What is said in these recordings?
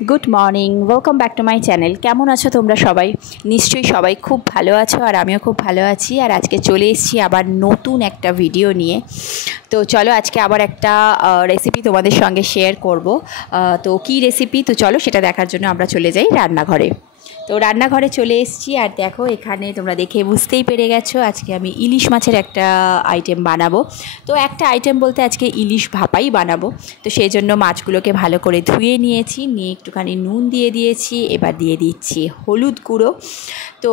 Good morning welcome back to my channel. केमन आछो तोमरा सबाई? निश्चयई सबाई खूब भालो आछो और आमिও खूब भालो आछि। और आज के चले एसेछि आबार नतून एकटा भिडियो निये। तो चलो आज के आबार एकटा रेसिपि तोमादेर संगे शेयर करब। तो कि रेसिपि, तो चलो सेटा देखार जोन्नो आमरा चले जाई रान्नाघरे। तो रान्नाघरे चले एसेछि और देखो एखाने तोमरा देखे बुझतेई पेरे गेछो आजके आमी इलिश माछेर एकटा आइटेम बानाबो। तो एकटा आइटेम बोलते आजके इलिश भापाई बानाबो। तो सेई जोन्नो माछगुलोके भालो करे धुए निয়েছি, নিয়ে একটুখানি নুন দিয়ে দিয়েছি। এবার দিয়ে দিচ্ছি হলুদ গুঁড়ো, তো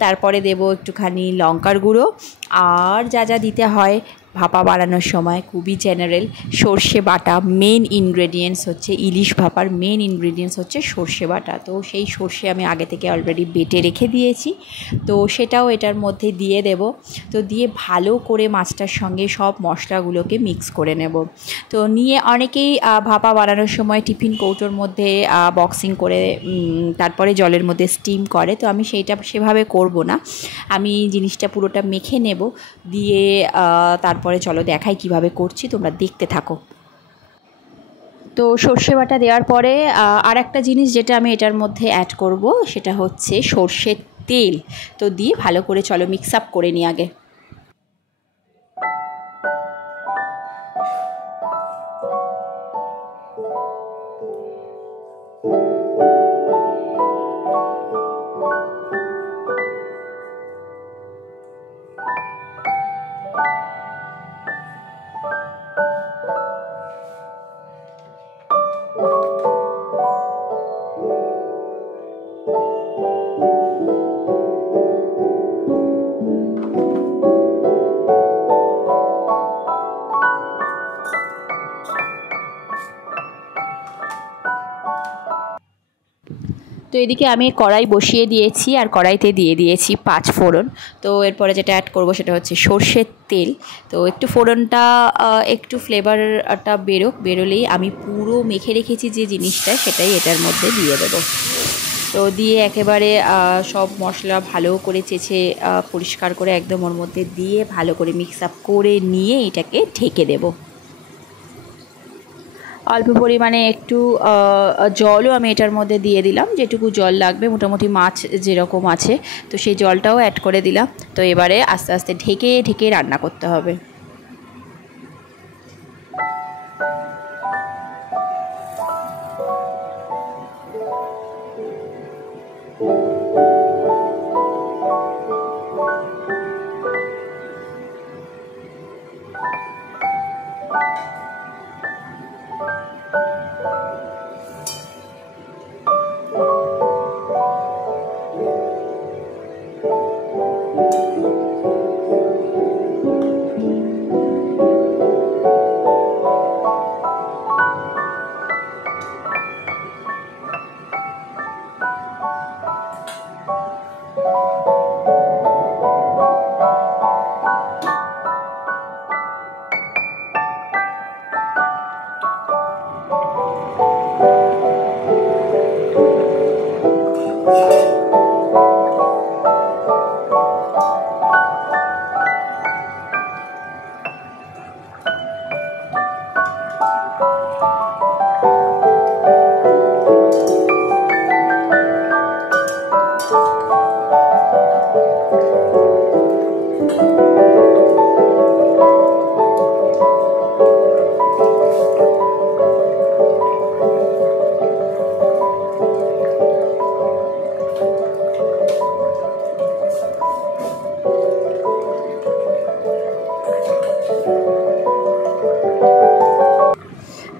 তারপরে দেব একটুখানি লঙ্কার গুঁড়ো আর যা যা দিতে হয় ভাপা বানানোর সময় খুবই জেনারেল। সর্ষে বাটা মেন ইনগ্রেডিয়েন্টস হচ্ছে ইলিশ ভাপার মেন ইনগ্রেডিয়েন্টস হচ্ছে সর্ষে বাটা। তো সেই সর্ষে আমি আগে থেকে অলরেডি বেটে রেখে দিয়েছি, তো সেটাও এটার মধ্যে দিয়ে দেব। তো দিয়ে ভালো করে মাছটার সঙ্গে সব মশলাগুলোকে মিক্স করে নেব। তো নিয়ে অনেকেই ভাপা বানানোর সময় টিফিন কৌটোর মধ্যে বক্সিং করে তারপরে জলের মধ্যে স্টিম করে। তো আমি সেইটা সেভাবে করব না, আমি জিনিসটা পুরোটা মেখে নেব। দিয়ে তারপরে চলো দেখাই কিভাবে করছি, তোমরা দেখতে থাকো। তো সর্ষে বাটা দেওয়ার পরে আর একটা জিনিস যেটা আমি এটার মধ্যে অ্যাড করব সেটা হচ্ছে সর্ষের তেল। তো দিয়ে ভালো করে চলো মিক্স আপ করে নিই আগে। তো এদিকে আমি কড়াই বসিয়ে দিয়েছি আর কড়াইতে দিয়ে দিয়েছি 5 ফোড়ন। তো এরপরে যেটা অ্যাড করব সেটা হচ্ছে সর্ষের তেল। তো একটু ফোড়নটা একটু ফ্লেভারটা বেরোলেই আমি পুরো মেখে রেখেছি যে জিনিসটা সেটাই এটার মধ্যে দিয়ে দেবো। তো দিয়ে একেবারে সব মশলা ভালো করে চেঁচে পরিষ্কার করে একদম ওর মধ্যে দিয়ে ভালো করে মিক্স আপ করে নিয়ে এটাকে ঢেকে দেবো। অল্প পরিমাণে একটু জলও আমি এটার মধ্যে দিয়ে দিলাম, যেটুকু জল লাগবে মোটামুটি মাছ যেরকম আছে তো সেই জলটাও অ্যাড করে দিলাম। তো এবারে আস্তে আস্তে ঢেকে ঢেকে রান্না করতে হবে।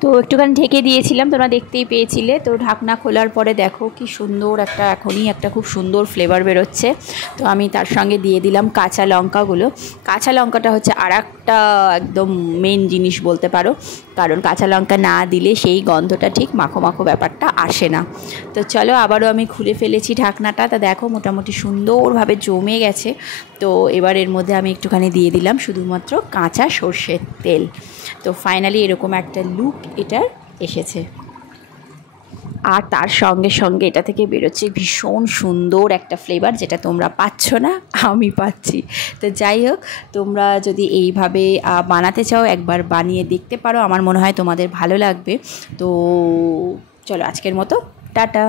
তো একটুখানি ঢেকে দিয়েছিলাম, তোমরা দেখতেই পেয়েছিলে। তো ঢাকনা খোলার পরে দেখো কি সুন্দর একটা এখনই একটা খুব সুন্দর ফ্লেভার বেরোচ্ছে। তো আমি তার সঙ্গে দিয়ে দিলাম কাঁচা লঙ্কাগুলো। কাঁচা লঙ্কাটা হচ্ছে আর একটা একদম মেন জিনিস বলতে পারো, কারণ কাঁচা লঙ্কা না দিলে সেই গন্ধটা ঠিক মাখো মাখো ব্যাপারটা আসে না। তো চলো আবারও আমি খুলে ফেলেছি ঢাকনাটা। তা দেখো মোটামুটি সুন্দরভাবে জমে গেছে। তো এবার এর মধ্যে আমি একটুখানি দিয়ে দিলাম শুধুমাত্র কাঁচা সর্ষের তেল। তো ফাইনালি এরকম একটা লুক এটার এসেছে। আর তার সঙ্গে সঙ্গে এটা থেকে বেরোচ্ছে ভীষণ সুন্দর একটা ফ্লেভার, যেটা তোমরা পাচ্ছ না, আমি পাচ্ছি। তো যাই হোক, তোমরা যদি এইভাবে বানাতে চাও একবার বানিয়ে দেখতে পারো, আমার মনে হয় তোমাদের ভালো লাগবে। তো চলো আজকের মতো টাটা।